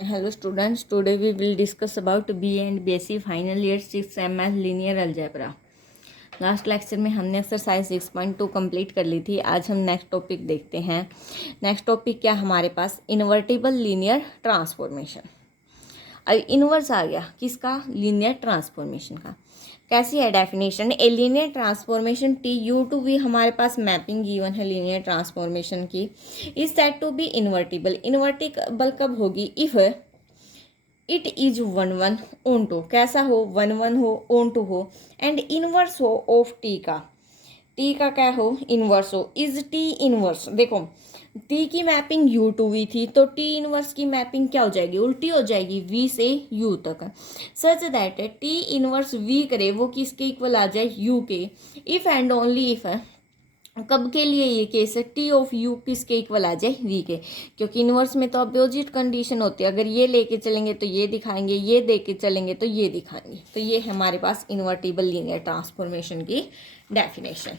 Hello students, today we will discuss about BA and BSc final year 6 MS linear algebra। Last lecture में हमने exercise 6.2 complete कर ली थी। आज हम next topic देखते हैं। नेक्स्ट टॉपिक क्या हमारे पास, इन्वर्टिबल लीनियर ट्रांसफॉर्मेशन। अब इन्वर्स आ गया किसका, लीनियर ट्रांसफॉर्मेशन का। कैसी है definition, a linear transformation T U to V, हमारे पास मैपिंग गिवन है लीनियर ट्रांसफॉर्मेशन की, is said to be invertible. Invertible कब होगी, if it is one one onto, कैसा हो, वन वन हो, ओन टू हो, एंड इनवर्स हो ऑफ टी का। टी का क्या हो, इनवर्स हो। इज टी इनवर्स, देखो टी की मैपिंग यू टू वी थी, तो टी इनवर्स की मैपिंग क्या हो जाएगी, उल्टी हो जाएगी, वी से यू तक। Such that T inverse V करे वो किसके इक्वल आ जाए, यू के। इफ एंड ओनली इफ है, कब के लिए ये केस है, टी ऑफ यू किसके इक्वल आ जाए, वी के। क्योंकि इनवर्स में तो अपोजिट कंडीशन होती है, अगर ये लेके चलेंगे तो ये दिखाएंगे, ये देके चलेंगे तो ये दिखाएंगे। तो ये है हमारे पास इन्वर्टिबल लीनियर ट्रांसफॉर्मेशन की डेफिनेशन।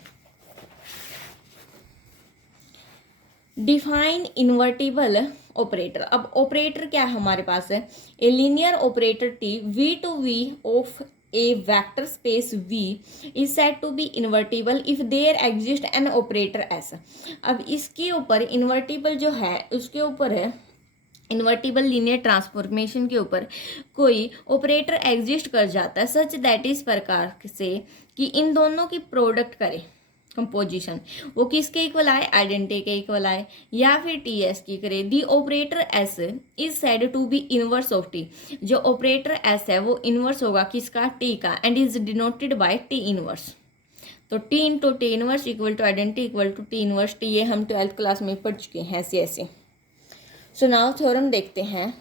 Define invertible operator. अब ऑपरेटर क्या हमारे पास है, a linear operator T V to V of a vector space V is said to be invertible if there exist an operator S। अब इसके ऊपर invertible जो है उसके ऊपर है, इन्वर्टिबल लीनियर ट्रांसफॉर्मेशन के ऊपर कोई ऑपरेटर एग्जिस्ट कर जाता है सच दैट इस प्रकार से कि इन दोनों की प्रोडक्ट करे कंपोजिशन, वो किसके इक्वल आए, आइडेंटिटी के इक्वल आए, या फिर टी एस की करे। The operator S is said to be inverse of T. जो ऑपरेटर एस है वो इनवर्स होगा किसका, टी का, and is denoted by T inverse. तो T into T inverse equal to identity equal to T inverse T, ये हम 12th class में पढ़ चुके हैं ऐसे ऐसे। सो नाउ थ्योरम देखते हैं।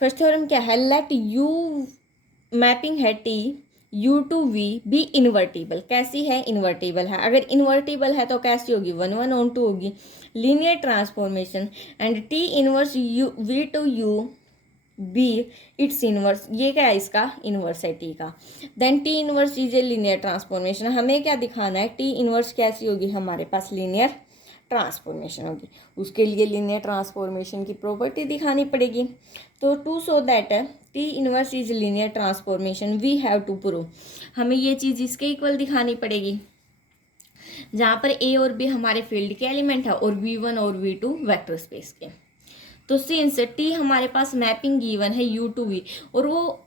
फर्स्ट थ्योरम क्या है, लेट यू मैपिंग है T U to V be invertible. कैसी है, इन्वर्टिबल है। अगर इन्वर्टिबल है तो कैसी होगी, वन वन ऑन टू होगी, linear transformation. And T inverse U V to U be its inverse, ये क्या है, इसका इनवर्स है टी का। Then T inverse is a linear transformation. हमें क्या दिखाना है, टी इनवर्स कैसी होगी, हमारे पास लीनियर ट्रांसफॉर्मेशन होगी। उसके लिए लीनियर ट्रांसफॉर्मेशन की प्रॉपर्टी दिखानी पड़ेगी। तो to show that T inverse is linear transformation we have to prove, हमें ये चीज़ इसके इक्वल दिखानी पड़ेगी, जहाँ पर ए और बी हमारे फील्ड के एलिमेंट है और V1 और V2 वेक्टर स्पेस के। तो सिंस टी हमारे पास मैपिंग गिवन है यू टू वी, और वो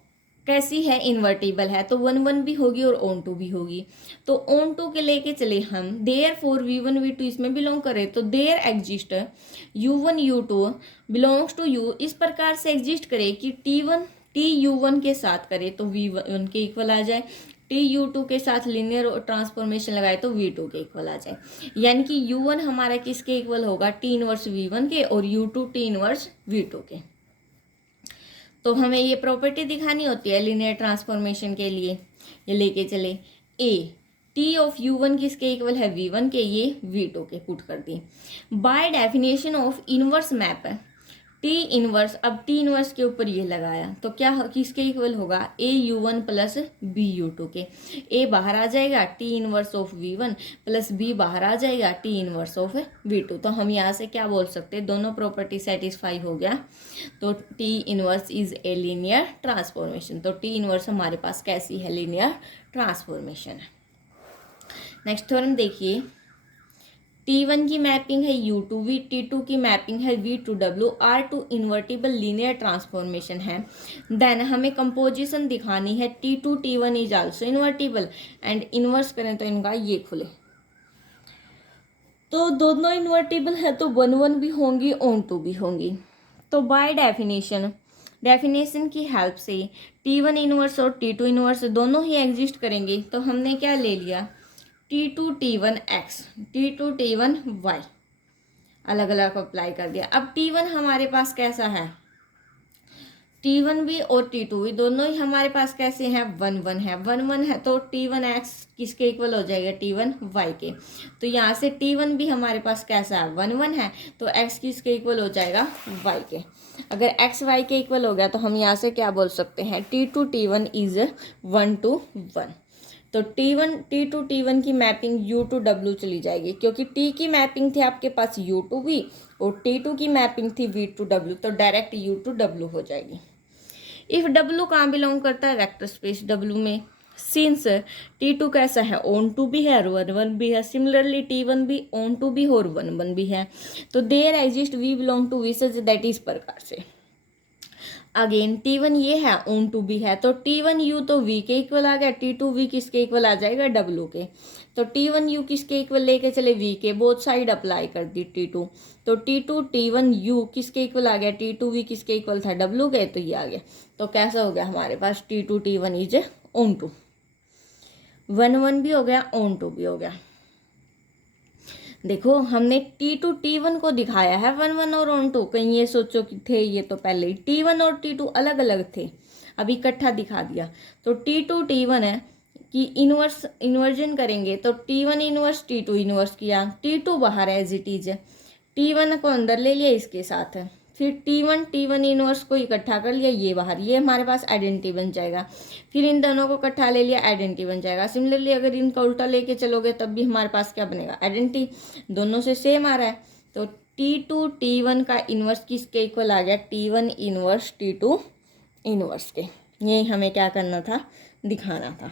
कैसी है, इन्वर्टिबल है, तो वन वन भी होगी और ऑन टू भी होगी। तो ऑन टू के लेके चले हम, देयर फोर V1 V2 इसमें बिलोंग करे, तो there exist U1 U2 belongs to U, इस प्रकार से एग्जिस्ट करे कि T1 TU1 के साथ करे तो V1 के इक्वल आ जाए, TU2 के साथ लीनियर ट्रांसफॉर्मेशन लगाए तो V2 के इक्वल आ जाए। यानी कि U1 हमारा किसके इक्वल होगा, T इनवर्स V1 के, और U2 T इनवर्स V2 के। तो हमें ये प्रॉपर्टी दिखानी होती है लीनियर ट्रांसफॉर्मेशन के लिए। ये लेके चले, ए टी ऑफ U1 किसके इक्वल है, V1 के, ये V2 के पुट कर दी। By definition of inverse map है टी इनवर्स, अब टी इनवर्स के ऊपर ये लगाया तो क्या किसके इक्वल होगा, AU1 प्लस BU2 के। ए बाहर आ जाएगा, T inverse of V1 plus B बाहर आ जाएगा, टी इनवर्स ऑफ V2। तो हम यहाँ से क्या बोल सकते हैं, दोनों प्रॉपर्टी सेटिस्फाई हो गया। तो T inverse is a linear transformation. तो टी इनवर्स हमारे पास कैसी है, लीनियर ट्रांसफॉर्मेशन है। नेक्स्ट थ्योरम देखिए, T1 की मैपिंग है U2V, T2 की मैपिंग है V2W, R2 invertible linear transformation है। देन हमें कंपोजिशन दिखानी है T2 T1 is also invertible, and inverse करें तो इनका ये खुले, तो दोनों इन्वर्टिबल है तो वन वन भी होंगी, ऑन टू भी होंगी। तो बाय डेफिनेशन की हेल्प से T1 इनवर्स और T2 इनवर्स दोनों ही एग्जिस्ट करेंगे। तो हमने क्या ले लिया, T2 T1 X, T2 T1 Y, अलग अलग अप्लाई कर दिया। अब T1 हमारे पास कैसा है, T1 भी और T2 भी दोनों ही हमारे पास कैसे हैं, वन वन है, वन वन है, तो T1 X किसके इक्वल हो जाएगा, T1 Y के। तो यहाँ से T1 भी हमारे पास कैसा है, वन वन है, तो X किसके इक्वल हो जाएगा, Y के। अगर X Y के इक्वल हो गया तो हम यहाँ से क्या बोल सकते हैं, T2 T1 इज 1 to 1। तो T1 की मैपिंग U2W चली जाएगी, क्योंकि T की मैपिंग थी आपके पास U2V और T2 की मैपिंग थी V2W, तो डायरेक्ट U2W हो जाएगी। इफ W कहाँ बिलोंग करता है, वेक्टर स्पेस W में। सिंस T2 कैसा है, ऑन टू भी है और 1 भी है, सिमिलरली T1 भी ऑन टू भी और 1 भी है, तो there exist V belong to V such that इस प्रकार से। अगेन T1 ये है, ऑन टू भी है, तो T1U तो V के इक्वल आ गया, T2V किसके इक्वल आ जाएगा, W के। तो T1U किसके इक्वल लेके चले, V के, बोथ साइड अप्लाई कर दी T2, तो T2 T1U किसके इक्वल आ गया, T2V किसके इक्वल था, W के, तो ये आ गया। तो कैसा हो गया हमारे पास, T2 T1 is on to, 1 भी हो गया, ऑन टू भी हो गया। देखो हमने T2 T1 को दिखाया है 1 और ऑन टू, कहीं ये सोचो कि थे ये तो पहले ही T1 और T2 अलग अलग थे, अभी इकट्ठा दिखा दिया। तो T2 T1 है कि इन्वर्जन करेंगे तो T1 इनवर्स T2 इनवर्स किया, T2 बाहर है एज इट इज, T1 को अंदर ले लिया इसके साथ है, फिर T1 इनवर्स को इकट्ठा कर लिया, ये बाहर, ये हमारे पास आइडेंटिटी बन जाएगा, फिर इन दोनों को इकट्ठा ले लिया, आइडेंटिटी बन जाएगा। सिमिलरली अगर इनका उल्टा लेके चलोगे तब भी हमारे पास क्या बनेगा, आइडेंटिटी, दोनों से सेम आ रहा है। तो T2 T1 का इनवर्स किसके इक्वल आ गया, T1 इनवर्स T2 इनवर्स के। ये हमें क्या करना था, दिखाना था।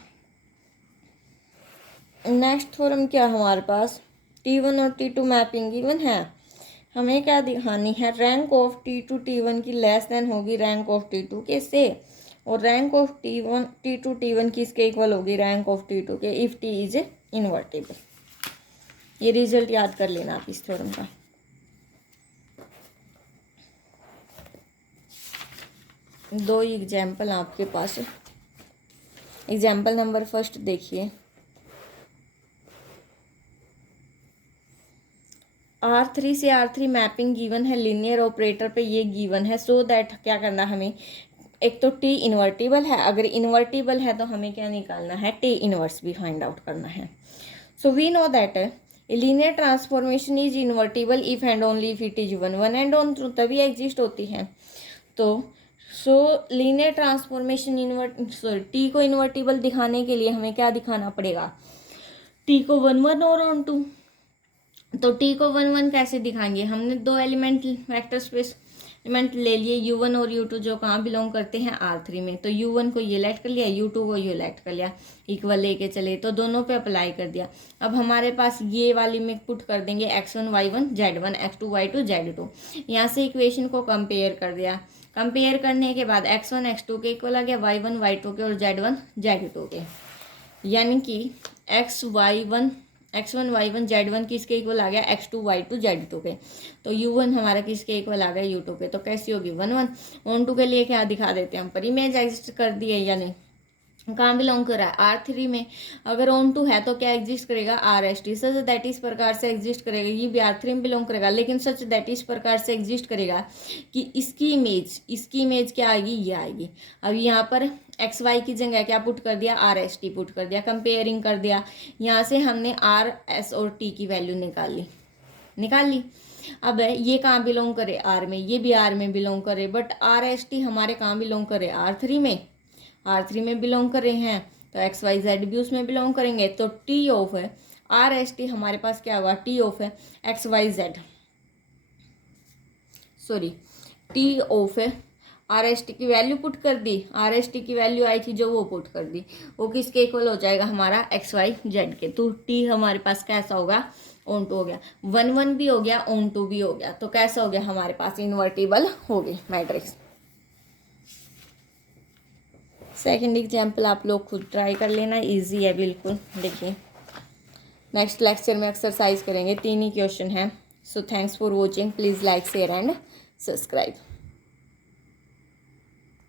नेक्स्ट थ्योरम क्या हमारे पास, T1 और T2 मैपिंग गिवन है, हमें क्या दिखानी है, रैंक ऑफ T2 T1 की लेस देन होगी रैंक ऑफ T2 के से, और रैंक ऑफ T2 T1 किसके इक्वल होगी, रैंक ऑफ T2 के, इफ T इज इनवर्टेबल। ये रिजल्ट याद कर लेना आप इस थ्योरम का। दो एग्जाम्पल आपके पास, एग्जाम्पल नंबर फर्स्ट देखिए, R3 से R3 मैपिंग गिवन है, लीनियर ऑपरेटर पे ये गिवन है, सो दैट क्या करना हमें, एक तो T इन्वर्टिबल है, अगर इन्वर्टिबल है तो हमें क्या निकालना है, T इनवर्स भी फाइंड आउट करना है। So we know that linear transformation is invertible if and only if it is one and on तभी एग्जिस्ट होती है। तो लीनियर ट्रांसफॉर्मेशन T को इन्वर्टिबल दिखाने के लिए हमें क्या दिखाना पड़ेगा, T को 1 और ऑन टू। तो T को 1 कैसे दिखाएंगे, हमने दो एलिमेंट वेक्टर स्पेस एलिमेंट ले लिए, U1 और U2 जो कहाँ बिलोंग करते हैं, R3 में। तो U1 को ये लेट कर लिया, U2 को ये लेट कर लिया, इक्वल लेके चले, तो दोनों पे अप्लाई कर दिया। अब हमारे पास ये वाली में पुट कर देंगे x1 y1 z1 x2 y2 z2, यहाँ से इक्वेशन को कंपेयर कर दिया, कंपेयर करने के बाद x1 x2 के इक्वल आ गया, y1 y2 के और z1 z2 के, यानी कि x1 y1 z1 किसके इक्वल आ गया, x2 y2 z2 के। तो U1 हमारा किसके इक्वल आ गया, U2 के। तो कैसी होगी, 1 ऑन टू के लिए क्या दिखा देते हैं हम, पर इमेज एग्जिस्ट कर दी है या नहीं, कहाँ बिलोंग कर रहा है, R3 में। अगर ऑन टू है तो क्या एग्जिस्ट करेगा, RST, सच दैट इस प्रकार से एग्जिस्ट करेगा, ये भी R3 में बिलोंग करेगा, लेकिन सच दैट इस प्रकार से एग्जिस्ट करेगा कि इसकी इमेज क्या आएगी, ये आएगी। अब यहाँ पर XY की जगह क्या पुट कर दिया, RST पुट कर दिया, कंपेयरिंग कर दिया, यहाँ से हमने R S और T की वैल्यू निकाल ली। अब ये कहाँ बिलोंग करे, R में, ये भी R में बिलोंग करे, बट RST हमारे कहाँ बिलोंग करे, R3 में बिलोंग कर रहे हैं, तो XYZ भी उसमें बिलोंग करेंगे। तो T ऑफ है RST हमारे पास क्या होगा, T ऑफ है XYZ, T ऑफ है RST की वैल्यू पुट कर दी, RST की वैल्यू आई थी जो वो पुट कर दी, वो किसके इक्वल हो जाएगा, हमारा XYZ के। तो T हमारे पास कैसा होगा, ऑन टू हो गया, 1 भी हो गया, ऑन टू भी हो गया, तो कैसा हो गया हमारे पास, इन्वर्टिबल हो गई मैट्रिक्स। सेकंड एग्जाम्पल आप लोग खुद ट्राई कर लेना, इजी है बिल्कुल। देखिए नेक्स्ट लेक्चर में एक्सरसाइज करेंगे, 3 ही क्वेश्चन हैं। So thanks for watching, please like share and subscribe.